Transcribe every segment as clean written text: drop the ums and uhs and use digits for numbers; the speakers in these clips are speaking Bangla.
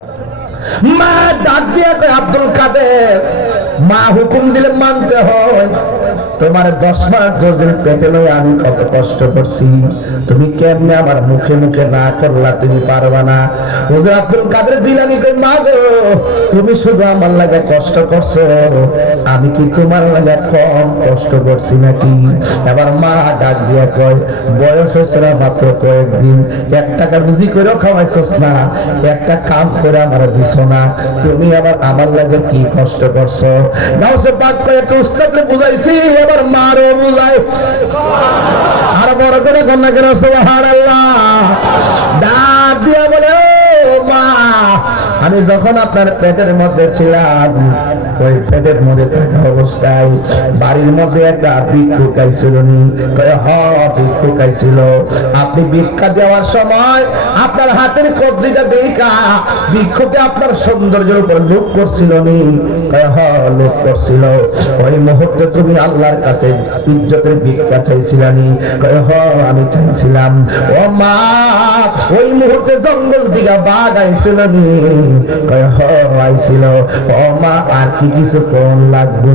মা ডাক দিয়া কয় আব্দুল কাদের, মা হুকুম দিলে মানতে হয়। তোমার 10 মাস ধরে পেটে লই আমি কত কষ্ট করছি, তুমি কেমনে আমার মুখে মুখে না করলা, তুমি পারবা না। হুজুর আব্দুল কাদের জিলানী কই মা গো, তুমি শুধু আমার লাগা কষ্ট করছো, আমি কি তোমার লাগা কম কষ্ট করছি নাকি? এবার মা ডাক দিয়া কয় বয়স হয়েছে মাত্র কয়েকদিন, 1 টাকা রুজি করেও খাওয়াইছস না, একটা কাম করে আমার দিছ না, তুমি আবার আমার লাগে কি কষ্ট করছো? গাউসে পাক কয় একটা উস্তাদরে বুঝাইছি, এবার মারও বুঝাই। আর বড় করে কন্যা করে সুবহানাল্লাহ। ডাক দিয়া বলে মা, আমি যখন আপনার পেটের মধ্যে ছিলাম, ওই পেটের মধ্যে থাকা অবস্থায় বাড়ির মধ্যে একটা ভিক্ষুক আইছিল নি? কয় হ্যাঁ ভিক্ষুক আইছিল। আপনি ভিক্ষা দেওয়ার সময় আপনার হাতের কবজিটা দেখা ভিক্ষুকে আপনার সৌন্দর্যের উপর লোভ করছিল নি? কয় হ্যাঁ লোভ করছিল। ওই মুহূর্তে তুমি আল্লাহর কাছে ইজ্জতের ভিক্ষা চাইছিলা নি? কয় হ্যাঁ আমি চাইছিলাম। ও মা, ওই মুহূর্তে জঙ্গল দিকে বাঘ আইছিল নি? কয় হ্যাঁ আইছিল। ও মা, আর কি কিছু কোন লাগবে?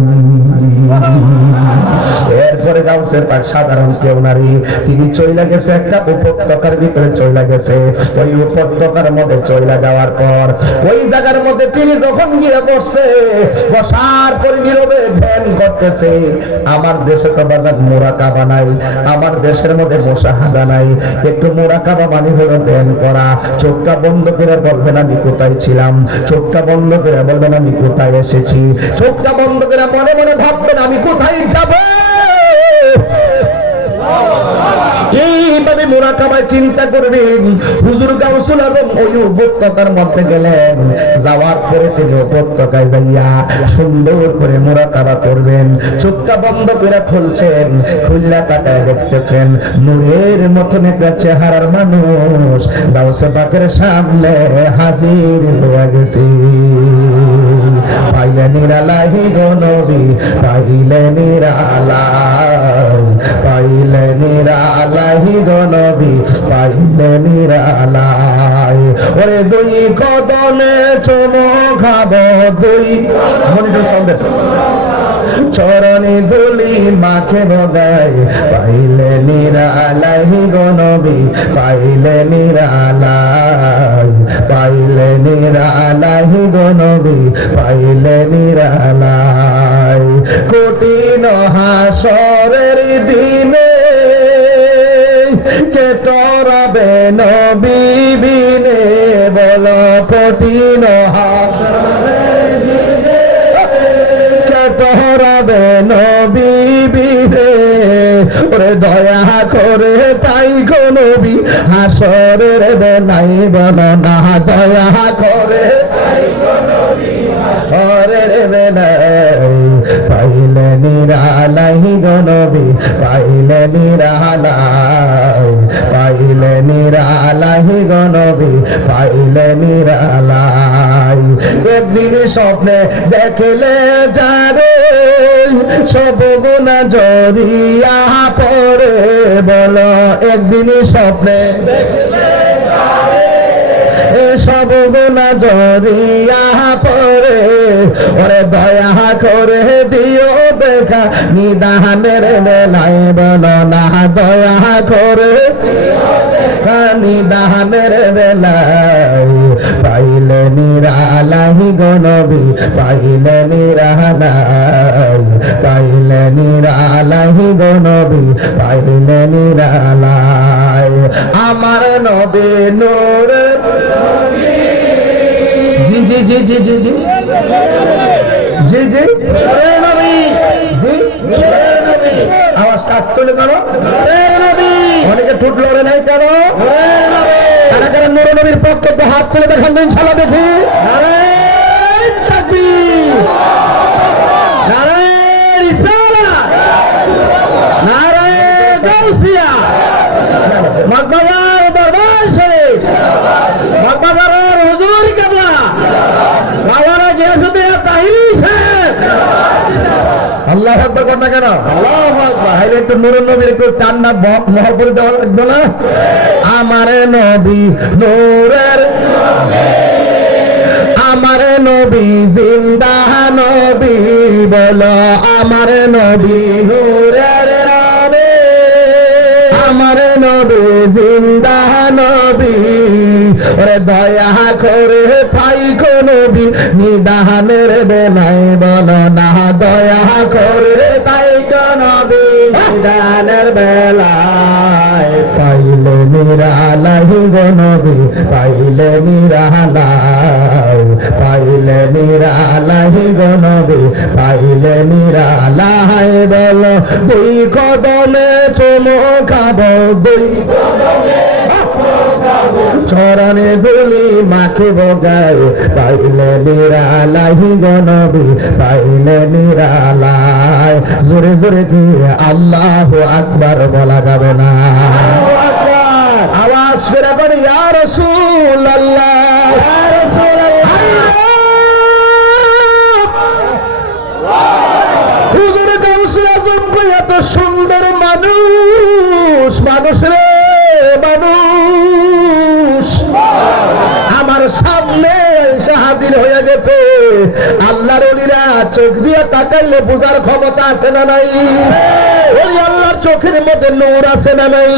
এরপরে গাউসে পাক সাধারণ কেউ নারী, তিনি চইলা গেছে একটা উপত্যকার ভিতরে চইলা গেছে। ওই উপত্যকার মধ্যে চইলা যাওয়ার পর ওই জায়গার মধ্যে তিনি যখন গিয়ে বসছে, বসার পর নীরবে ধ্যান করতেছে। আমার দেশে তো বাজার মুরাকাবা নাই, আমার দেশের মধ্যে মুশাহাদা নাই। একটু মুরাকাবা মানে হলো ধ্যান করা। চোখটা বন্ধ করে বলবেন আমি কোথায় ছিলাম, চোখটা বন্ধ করে বলবেন আমি কোথায় এসেছি, চোখটা বন্ধ করে মনে মনে ভাববেন আমি কোথায় যাব। এইভাবে মুরাকাবায় চিন্তা করবেন। হুজুর গাউসুল আজম ওই উপত্যকার মধ্যে গেলেন, যাওয়ার পরে তিনি উপত্যকায় যাইয়া সুন্দর করে মুরাকাবা করবেন। চোখটা বন্ধ করে খুলছেন, খুললা তাকায় দেখতেছেন নূরের মতন একটা চেহারার মানুষ গাউসে পাকের সামনে হাজির হয়ে গেছে। পাইলে নিরালাহি গো নবী, পাইলে নিরালাই, পাইলে নিরালাহি গো নবী, পাইলে নিরালাই। ওরে দুই কদমে চুমো খাবো, দুই মনিটর সাউন্ড চরণে ধুলি মাখে বগাই, পাইলে নিরালাহি গো নবী, পাইলে নিরালাই, পাইলে নিরালাহি গো নবী, পাইলে নিরালাই। কঠিন হাসরের দিনে কে তরাবে নবী বিনে, বলো কঠিন হাসরের দিনে কে তরাবে নবী বিনে। ওরে দয়া করে তাই গো নবী হাসরের বেলায় বলো না, দয়া করে তাই গো নবী হাসরের বেলায়, পাইলে নিরালাই গো নবী, পাইলে নিরালাই, পাইলে নিরালাই গো নবী, পাইলে নিরালাই। একদিন স্বপ্নে দেখলে যাবে সব গুনাহ জড়িয়া পড়ে, বলো একদিন স্বপ্নে দেখলে সব গুনাহ জড়িয়া পড়ে। ওরে দয়া করে দিও দেখা নিদানের বেলায়, বলো না দয়া করে নিদানের বেলায়, পাইলে নিরালাই গো নবী, পাইলে নিরালাই, পাইলে নিরালাই গো নবী, পাইলে নিরালাই। আমার নবী নূর, জি জি জি জি জি জি জি জি নবী, জি আওয়াজ কাজ তুলে করো নবী। অনেকে ঠুট লড়ে নাই কেন? কারা কারা নূর নবীর পক্ষে তো হাত তুলে দেখান ইনশাআল্লাহ দেখি। নারায়ে তাকবীর, নারায়ে রিসালাত, নারায়ে গাউসিয়া, মাকবারার দরবার শরীফ, মাকবারার হুজুর কিবলা, মাওলানা গিয়াসউদ্দিন তাহিরি সাহেব। আল্লাহু আকবার করনা কেন? আল্লাহু আকবার। তাহলে একটু নূর নবীর একটু টান্না মহব্বত দেওয়া লাগবে না? আমার নবী নূরের নবী জিন্দা নবী বলো আমার নবী নূরের নবী আমার নবী জিন্দা নবী ওরে দয়া করে থাইকো নবী নিদানের বেলায় বলো না দয়া করে থাইকো নবী নিদানের বেলায় পাইলে নিরালাই গো নবী পাইলে নিরালাই পাইলে নিরালাই গো নবী পাইলে নিরালাই বলো দুই কদমে চুমো খাবো দুই চরণে ধুলি মাখিব গায়ে পাইলে নিরালাই গো নবী পাইলে নিরালাই জোরে জোরে দিয়ে আল্লাহু আকবার বলা যাবে না আওয়াজ করে বলি ইয়া রাসূলুল্লাহ ইয়া রাসূলুল্লাহ হুজুর গাউসুল আজম এত সুন্দর মানুষ মানুষ রে মানুষ আমার সামনে এসে হাজির হয়ে গেছে আল্লাহর ওলিরা চোখ দিয়ে তাকাইলে বোঝার ক্ষমতা আছে না নাই ওই আল্লাহর চোখের মধ্যে নূর আছে না নাই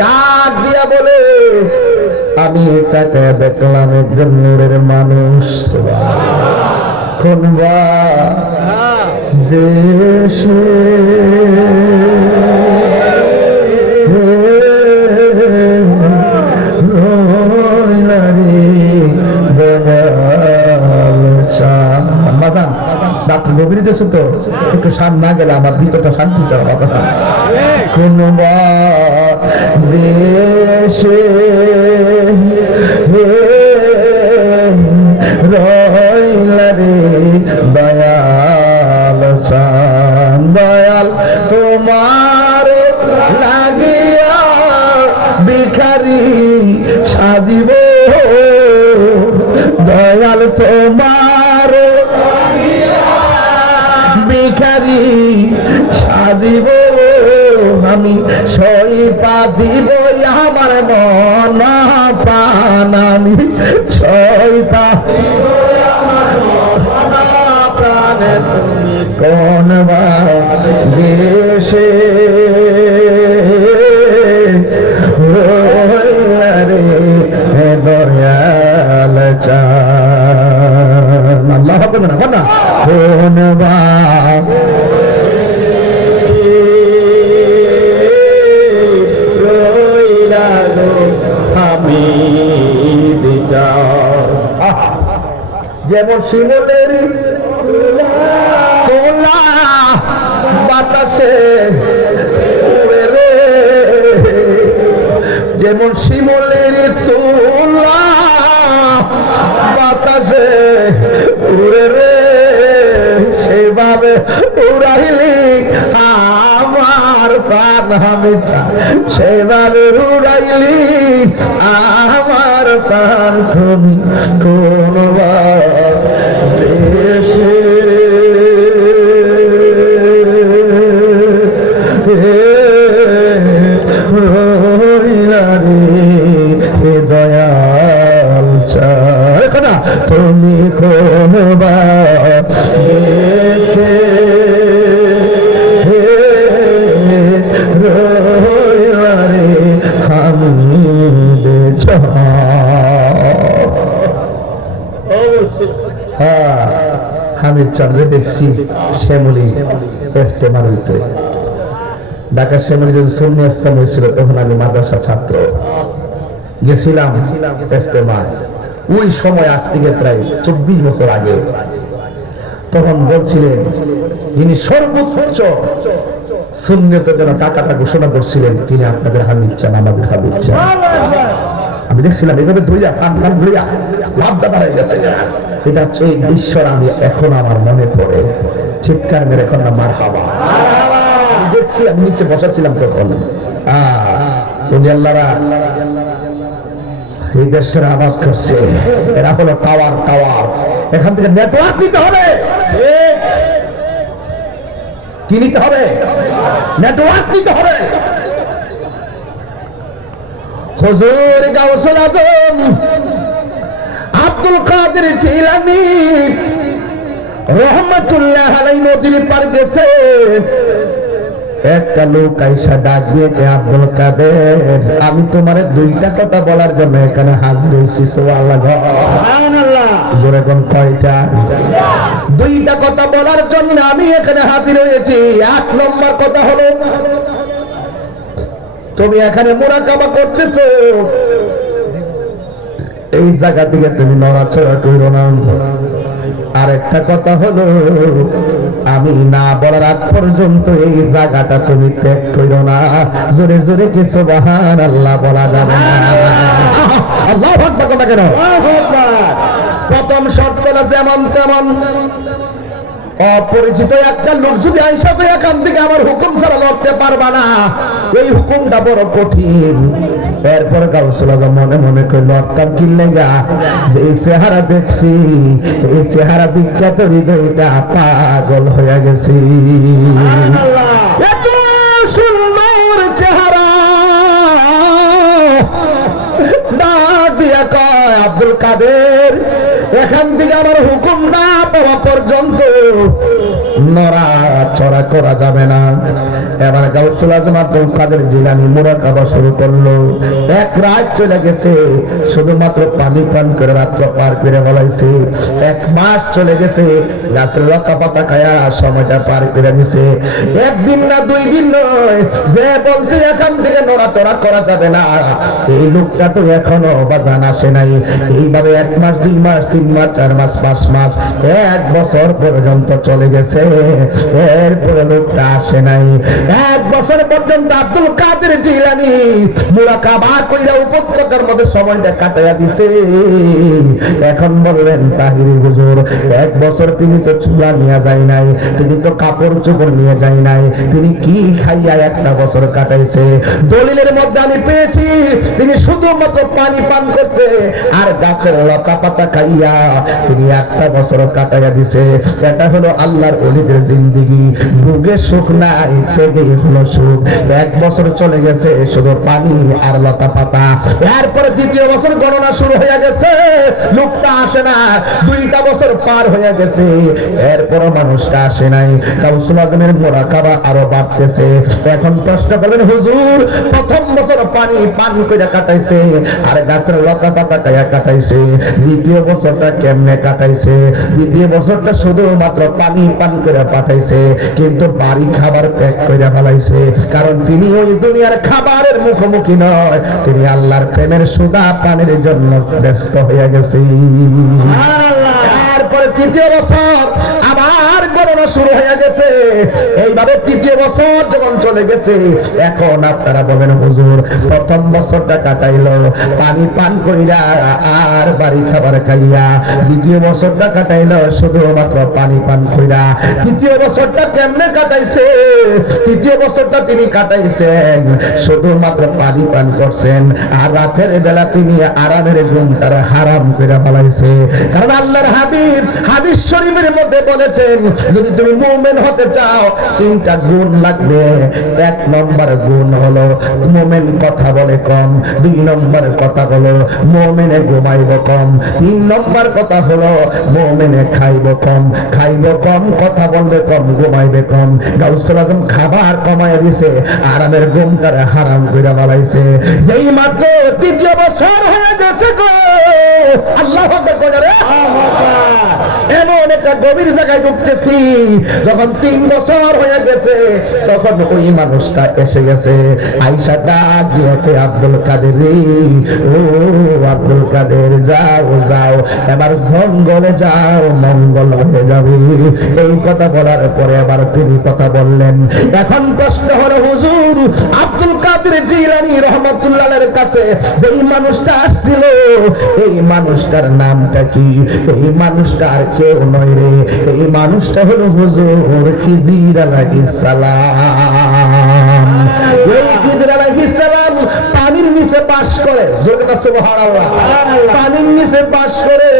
ডাক দিয়া বলে আমি তাকে দেখলাম একজন নূরের মানুষ কোন দেশে গভীর দেশে তো একটু শান না গেলে আমার ভিতরটা শান্তিতে কোন দেশে রইলা রে দয়াল চান দয়াল তোমার লাগিয়া ভিখারি সাজিব দয়াল তোমার ভিখারি সাজিব আমি সইপা দিব আমার মন প্রাণ আমি সইপা প্রাণে তুমি কোন দেশে রে দয়াল চান আল্লাহ হবে না কোন যেমন শিমুলের তোলা বাতাসে যেমন শিমুলের তোলা বাতাসে উড়ে রে সেভাবে উড়াইলি আমার প্রাণ আমি সেভাবে উড়াইলি আমার প্রাণ তুমি কোন দেশে দয়াল চায় তুমি কোন দেশে হামিদ চাঁদরে দেখছি শ্যামলী ইস্তেমার ভিতরে ঢাকা শ্যামলী যখন সুন্নি ইস্তেমা হয়েছিল তখন আমি মাদ্রাসা ছাত্র গেছিলাম ইস্তেমায় ওই সময় আজ থেকে প্রায় 24 বছর আগে তখন বলছিলেন যিনি সর্বোচ্চ সুন্নিয়তের জন্য টাকাটা ঘোষণা করছিলেন তিনি আপনাদের হামিদ চান আমাদের হামিদ চান আমি দেখছিলাম এভাবে ধুইয়া কান কান ধুইয়া লাভদা দাঁড়াই গেছে এটা হচ্ছে এই দৃশ্যটা আমি এখন আমার মনে পড়ে চিৎকার মেরে এখন না মার হাবা দেখছি আমি নিচে বসাছিলাম তখন আল্লাহরা এই দেশটা আবাদ করছে এরা হলো টাওয়ার টাওয়ার এখান থেকে নেটওয়ার্ক নিতে হবে কি নিতে হবে নেটওয়ার্ক নিতে হবে হুজুর গাউসুল আজম আব্দুল কাদের জিলানী রহমাতুল্লাহ আলাইহি নদীর পার গেছে। একটা লোক আইসা ডাক দিয়ে, আব্দুল কাদের, আমি তোমার দুইটা কথা বলার জন্য এখানে হাজির হয়েছি। সুবহানাল্লাহ। জোরে কোন কয়টা? দুইটা কথা বলার জন্য আমি এখানে হাজির হয়েছি। এক নম্বর কথা হলো, তুমি এখানে মুরাকাবা করতেছো, এই জায়গা থেকে তুমি নড়াচড়া করো না। আরেকটা কথা হলো, আমি না বলার আগ পর্যন্ত এই জায়গাটা তুমি ত্যাগ করো না। জোরে জোরে কি সুবহানাল্লাহ বলা যাবে না? আল্লাহু আকবার কথা কেন? প্রথম শর্ত হলো যেমন তেমন অপরিচিত একটা লোক যদি আইসা করে এখান থেকে আমার হুকুম ছাড়া লড়তে পারবা না, এই হুকুমটা বড় কঠিন। এরপর গাউসুল আজম মনে মনে করে লড়তাম কি লেগা, যে এই চেহারা দেখছি, এই চেহারা দিকটা তো হৃদয়টা পাগল হয়ে গেছি। এত সুন্দর চেহারা, ডাক দিয়া কয়, আব্দুল কাদের, এখান থেকে আমার হুকুম না পাওয়া পর্যন্ত নড়াচড়া করা যাবে না। এবার গাউসুল আজম আব্দুল কাদের জিলানী মুরাকাবা শুরু করলো। এক রাত চলে গেছে, শুধুমাত্র পানি পান করে রাত্র পার করে বলাইছে। এক মাস চলে গেছে, গাছের লতা পাতা খায়া সময়টা পার করে দিছে। একদিন না দুই দিন নয়, যে বলছে এখান থেকে নড়াচড়া করা যাবে না, এই লোকটা তো এখনো বাজান আসে নাই। এইভাবে এক মাস, দুই মাস, 3 মাস, 4 মাস, 5 মাস, 1 বছর পর্যন্ত চলে গেছে। এরপরে লোকটা আসে নাই। 1 বছর পর্যন্ত আব্দুল কাদের জিলানী মুরাকাবা কইরা উপত্যকার মধ্যে সময়টা কাটাইয়া দিছে। এখন বললেন, তাহির হুজুর, 1 বছর তিনি তো চুলা নিয়ে যায় নাই, তিনি তো কাপড় চোপড় নিয়ে যায় নাই, তিনি কি খাইয়া 1টা বছর কাটাইছে? দলিলের মধ্যে আমি পেয়েছি তিনি শুধুমাত্র পানি পান করছে আর গাছের লতা পাতা খাইয়া তিনি 1টা বছর কাটাইয়া দিছে। এটা হলো আল্লাহর ওলিদের জিন্দেগি। ভোগে সুখ নাই, ত্যাগে হলো সুখ। 1 বছর চলে গেছে শুধু পানি আর লতা পাতা। এরপরে 2য় বছর গণনা শুরু হয়ে গেছে, লোকটা আসে না। 2টা বছর পার হয়ে গেছে, এরপরও মানুষটা আসে নাই। গাউসুল আজমের মুরাকাবা আরো বাড়তেছে। এখন প্রশ্ন করবেন, হুজুর, প্রথম বছর পানি পান করে কাটাইছে আর গাছের লতা পাতা খাইয়া কাটাইছে, 2য় বছরটা কেমনে কাটাইছে? 2য় বছরটা শুধুমাত্র পানি পান করে পাঠাইছে, কিন্তু বাড়ি খাবার ত্যাগ করে ফেলাইছে। কারণ তিনি ওই দুনিয়ার খাবারের মুখোমুখি নয়, তিনি আল্লাহর প্রেমের সুধা পানের জন্য ব্যস্ত হয়ে গেছে। তারপরে 3য় বছর আবার গণনা শুরু হয়ে গেছে। এইভাবে 3য় বছর যখন চলে গেছে, এখন আপনারা বলেন, হুজুর, প্রথম বছরটা কাটাইলো পানি পান কইরা আর বাড়ি খাবার খাইয়া, 2য় বছরটা কাটাইলো শুধুমাত্র পানি পান কইরা, 3য় বছরটা কেমনে কাটাইছে? 3য় বছরটা তিনি কাটাইছেন শুধুমাত্র পানি পান করছেন আর রাতের বেলা তিনি আরামের ঘুমটারে হারাম করে ফেলাইছে। কারণ আল্লাহর হাবিব হাদিস শরীফের মধ্যে বলেছেন, যদি তুমি মুমিন হতে চাও 3টা গুণ লাগবে। 1 নম্বর গুণ হলো মুমিন কথা বলে কম, 2 নম্বর কথা হলো মুমিনে ঘুমাইব কম, 3 নম্বর কথা হলো মুমিনে খাইব কম, কথা বলবে কম, ঘুমাইবে কম। গাউসুল আজম খাবার কমায় দিছে, আরামের ঘুমটারে হারাম কইরা বানাইছে। যেই মাত্র 3য় বছর হয়ে গেছে গো, আল্লাহু আকবার কইরা রে, এমন একটা গভীর জায়গায় ঢুকতেছি, যখন 3 বছর হয়ে গেছে তখন ওই মানুষটা এসে গেছে। আয়েশা ডাক দিয়ে, আব্দুল কাদের রে, ও আব্দুল কাদের, যাও যাও, এবার জঙ্গলে যাও, মঙ্গল হয়ে যাবে। এই কথা বলার পরে আবার তিনি কথা বললেন। এখন প্রশ্ন হলো, হুজুর, আব্দুল কাদের জিলানী রহমাতুল্লাহের কাছে যেই মানুষটা আসছিল, এই মানুষটার নামটা কি? এই মানুষটা আর কেউ নয় রে, এই মানুষটা হলো হুজুর খিজির আলাইহিস সালাম। এই খিজির আলাইহিস সালাম পানির নিচে বাস করে, জোরে সুবহানাল্লাহ, পানির নিচে বাস করে।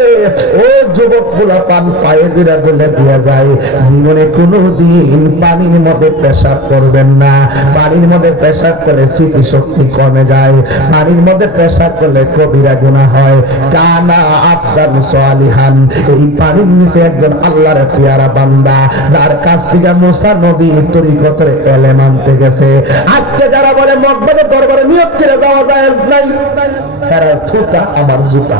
ও যুবক গুলা পান পায়ে দিরা বলে দিয়া যায়, জীবনে কোনোদিন পানির মধ্যে পেশাব করবেন না। পানির মধ্যে পেশাব করলে স্মৃতিশক্তি কমে যায়, পানির মধ্যে পেশাব করলে কবিরা গুনাহ হয়। কানা আবদান সালিহান, এই পানির নিচে একজন আল্লাহর পেয়ারা বান্দা, যার কাছ থেকে মুসা নবী তরিকতের এলেম আনতে গেছে। আজকে যারা বলে মকবরের দরবারে নিয়ত করে যাওয়া যায় নাই, তারা থুতা আমার জুতা।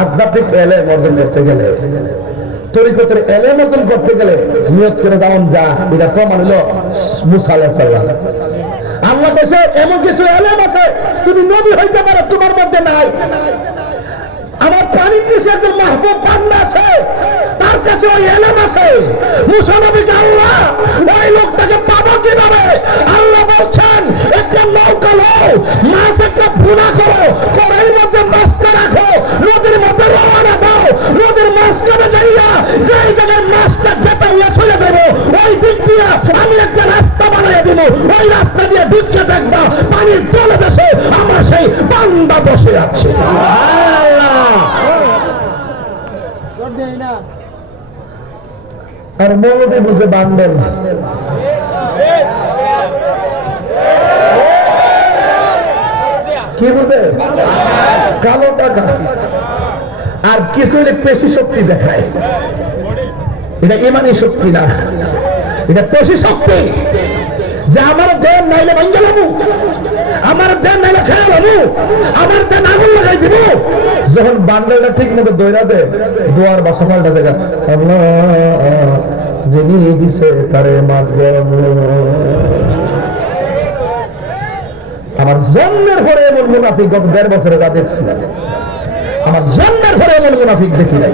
আধ্যাত্মিক এলেম অর্জন করতে গেলে, তরিকতের এলেম অর্জন করতে গেলে নিয়ত করে যেমন যা, এটা প্রমাণ হলো মুসা আলাইহিস সালাম। আল্লাহ বলেছে এমন কিছু এলেম আছে তুমি নবী হইতে পারো, তোমার মধ্যে নাই। আমার পানির নিচে একজন মাহবুব বান্দা আছে, তার কাছে ওই এলেম আছে। মুসা নবীকে আল্লাহ ওই লোকটাকে পাবো কিভাবে? আল্লাহ বলছেন একটা নৌকা লও, মাছ একটা ভুনা করো, এর মধ্যে মাছটা রাখো, নদীর মধ্যে রওনা দাও, নদীর মাঝখানে যাইয়া যেই জায়গায় মাছটা যেতে হইয়া চলে যাবো, ওই দিক দিয়ে আমি একটা রাস্তা বানিয়ে দিব, ওই রাস্তা দিয়ে ঢুকে দেখবা পানির তলে দেশে আমার সেই বান্দা বসে আছে। আর মৌলবি বুঝে বান্ডেল, কি বুঝে? কালো টাকা। আর কিছু পেশি শক্তি দেখায়, এটা ইমানি শক্তি না, এটা পেশি শক্তি। যে আমার দেন নাইলে ভাঙ্গে লাবু, আমার দেন নাইলে খেয়ে লাবু, আমার দেন আগুন লাগাই দিব। যখন বান্ডেলটা ঠিক মতো দৈরা দেয়, দোয়ার বাসা পাল্টা জায়গা, আল্লাহ যিনি দিছে তারে মারব। আমার জন্মের পরে এমন মুনাফিক গত ১.৫ বছরে যা দেখছি, আমার জন্মের পরে এমন মুনাফিক দেখি নাই।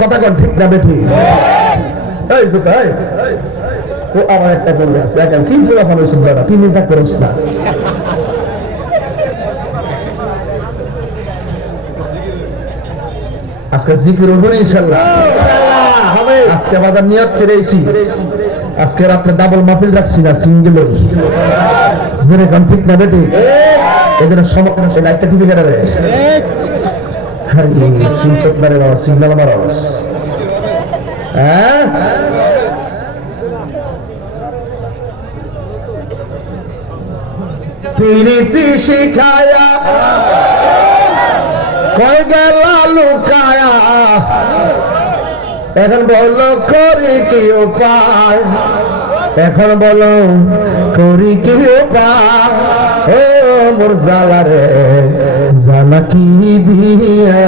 কথা কোন ঠিক না বেঠি? এই তো তাই। ও আমার একটা বলে আছে, এখন কি ছিল আপনার সুন্দরটা ৩ দিন থাকতে রস না। আজকে জিকির হবে ইনশাআল্লাহ। আজকে বাজার নিয়ত করেছি, আজকে রাত্রে ডাবল মাহফিল রাখছি না, সিঙ্গেল। জেনে গান ঠিক না বেটি? এদের সমস্যা লাইটটা টিভি কেটে সিনচক মারে বাবা, সিগন্যাল মারাস। হ্যাঁ, প্রীতি শিখায়া কই গেল লুকায়া, এখন বলো করি কি উপায়, এখন বলো করি কি উপায়। ও মোর জালা রে জালা কি দিয়া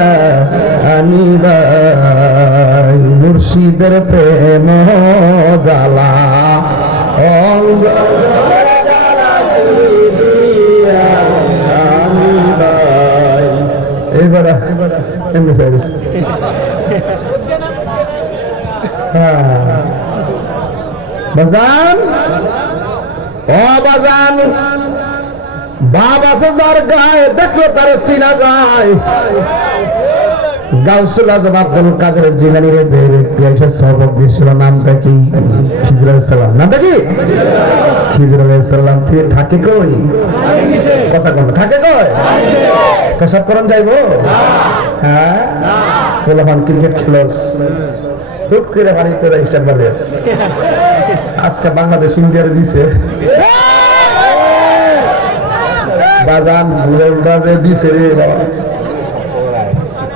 আনিবাই, মুর্শিদের প্রেম জালা অঙ্গ এবারে এমনি সাইজ। বাজান ও বাজান, বাপ আছে যার গায়ে দেখলো তার চিনা যায়। গাউসুল আজম আব্দুল কাদের জিলানীর যে ব্যক্তি একটা সবক দিয়েছিল, নামটা কি? খিজর আলাইহিস সালাম। নামটা কি? খিজর আলাইহিস সালাম। থাকে কই? কথা কোন থাকে কই? পেশাব করন যাইবো? হ্যাঁ, ফুলহান ক্রিকেট খেলোস খুব করে বাড়িতে স্টার বাদেস। আজকে বাংলাদেশ ইন্ডিয়ার দিছে বাজান, ভুলে দিছে রে বাবা।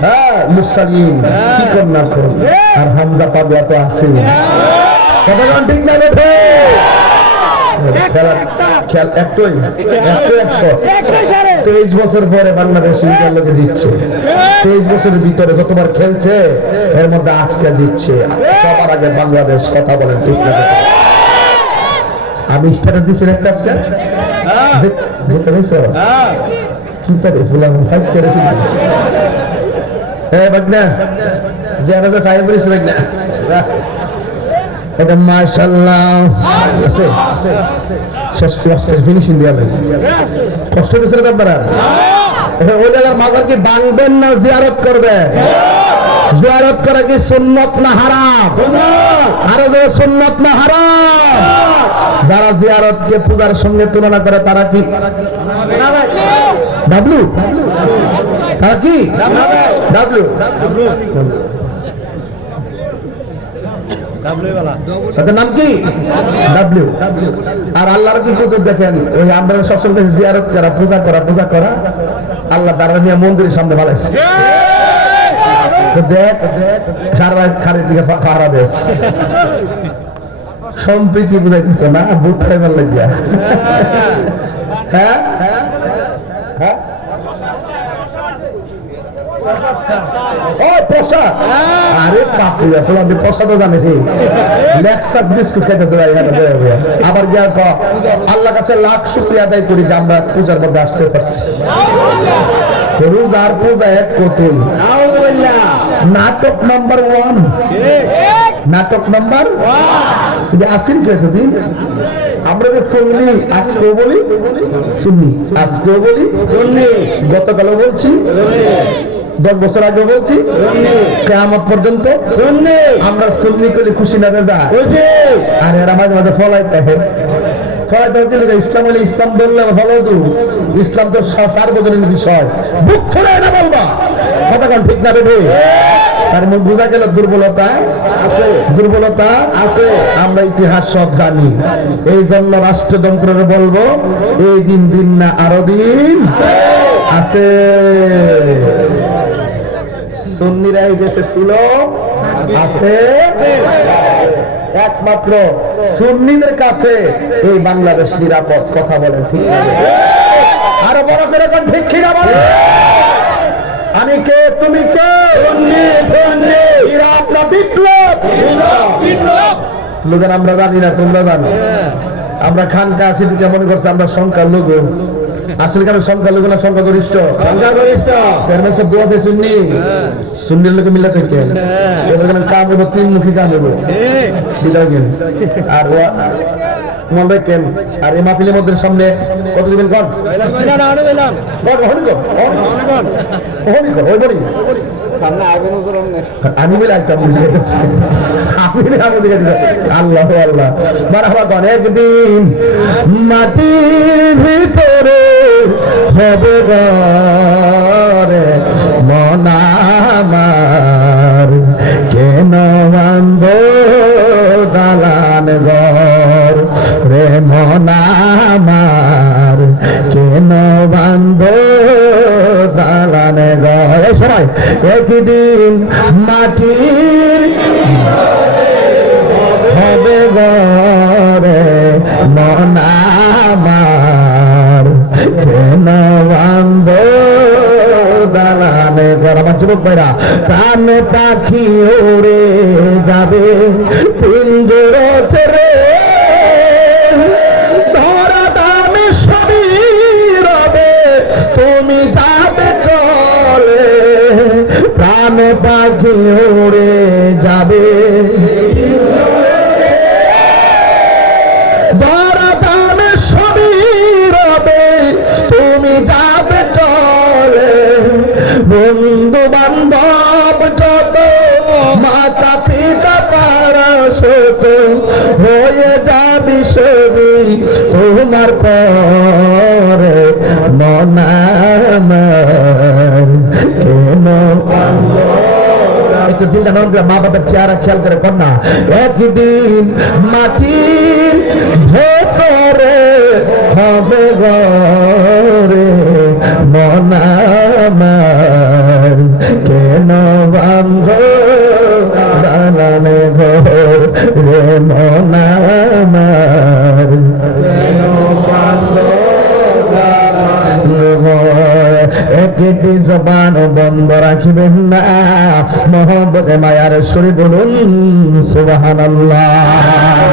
হ্যাঁ, মুসালিম কি করনা করুন, আর হামজা পাগলা তো আছে। কথা ঠিক না বেঠে? খেয়াল একটাই ১০০ বছর পরে বাংলাদেশ ইন্ডিয়ার লোকে জিতছে। ২৩ বছরের ভিতরে যতবার খেলছে এর মধ্যে আজকে জিতছে। সবার আগে বাংলাদেশ। কথা বলেন ঠিক না? আমি স্টার্ট দিচ্ছি একটা আজকে দেখতে পেয়েছো কি করে ফুলাম ফাইট করে বাগনা যে আলাদা সাহেব বলিস বাগনা এটা মাশাআল্লাহ আছে শেষ ফিনিশিং দিয়া লাগে কষ্ট দিছে না আপনারা। ওই জায়গার মাজার কি ভাঙবেন না জিয়ারত করবেন? জিয়ারত করা কি সুন্নত না হারাম? আরো যে সুন্নত না হারাম? যারা জিয়ারতকে পূজার সঙ্গে তুলনা করে তারা কি ডাব্লু? তারা কি ডাব্লু? তাদের নাম কি ডাব্লু। আর আল্লাহর কি কুদরত দেখেন, ওই আমরা সবসময় জিয়ারত করা, পূজা করা আল্লাহ তারা নিয়ে মন্দিরের সামনে বানাইছে। দেখ সারা খালি দিকে পাহারা দেশ সম্প্রীতি বুঝাইতেছে না, বুট খাইবার লাগিয়া। হ্যাঁ হ্যাঁ ও প্রসাদ, আরে পাপুয়া তোমাদের প্রসাদ জানে রে, লেকচার বিস্কুট খাইতেছে আবার গিয়া আল্লাহ কাছে লাখ শুকরিয়া আদায় করি যে আমরা পূজার মধ্যে আসতে পারছি। রোজার পূজা এক কতই। নাটক নাম্বার 1, নাটক নাম্বার 1 আসিন কে আছে? আমরা যে সুন্নি আজকেও বলি, সুন্নি আজকেও বলি, সুন্নি গতকালও বলছি, 10 বছর আগে বলছি, কিয়ামত পর্যন্ত সুন্নি। আমরা সুন্নি করে খুশি না বেজা? খুশি। আর এরা মাঝে মাঝে ফলাইতে হয়, ফলাইতে হচ্ছে ইসলাম হলে ইসলাম বললে ফলো তো, ইসলাম তো সার্বজনীন বিষয়, বুক ছড়ে না বলবা কথা কোন ঠিক না বেবে? তার মুখ বোঝা গেল দুর্বলতা আছে, দুর্বলতা আছে। আমরা ইতিহাস সব জানি, এই জন্য রাষ্ট্রযন্ত্রের বলবো এই দিন না আরো দিন আছে। সুন্নিরা এই দেশে ছিল, আছে, একমাত্র সুন্নিদের কাছে এই বাংলাদেশ নিরাপদ। কথা বলেন ঠিক? আরো বড় করে কোন ঠিক কিনা বলেন? আমি কে, তুমি কে? আপনার বিপ্লব স্লোগান আমরা জানি না, তোমরা জানো। আমরা খানকা আছি দিকে মনে করছি আমরা সংখ্যালঘু, আসলে কেন সংখ্যালঘু না সংখ্যাগরিষ্ঠ? সংখ্যাগরিষ্ঠ। চেয়ারম্যান সাহেব দোয়া আছে সুন্নি, সুন্নির লোকে মিলা থেকে এবার কাম হইব, 3 মুখী কাম হইব বিদায় গেল। আর মনে রাখেন, আর এই মাহফিলের মধ্যে সামনে কত দিবেন কোন? আমি বলে একদম বুঝে গেছি, আমি বুঝে গেছি। আল্লাহ আল্লাহ মারহাবা। অনেকদিন মাটির ভিতরে হবে ঘরে মন আমার, কেন বান্ধ দালান ঘর রে মন আমার, কেন বান্ধ দালান ঘর। সবাই একদিন মাটির হবে ঘরে মন আমার, কেন বান্ধ দালানে ঘর। আমার যুবক ভাইরা, প্রাণ পাখি উড়ে যাবে পিঞ্জর ছেড়ে, ধরা দামে সবই রবে তুমি যাবে চলে, প্রাণ পাখি উড়ে যাবে বন্ধু বান্ধব যত, মাতা পিতা পারা শত, হয়ে যাবি সবই তোমার পরে মন আমার, কেন একটু দিলটা নরম করে মা বাবার চেহারা খেয়াল করে কর না। একদিন মাটির ভেতরে হবে ঘরে মন আমার, কেন বান্ধ দালানে ঘর রে মন আমার, কেন বান্ধ একটি জবান বন্ধ রাখিবেন না, মোহাম্মদ মায়ার শরীফ বলুন সুবহানাল্লাহ।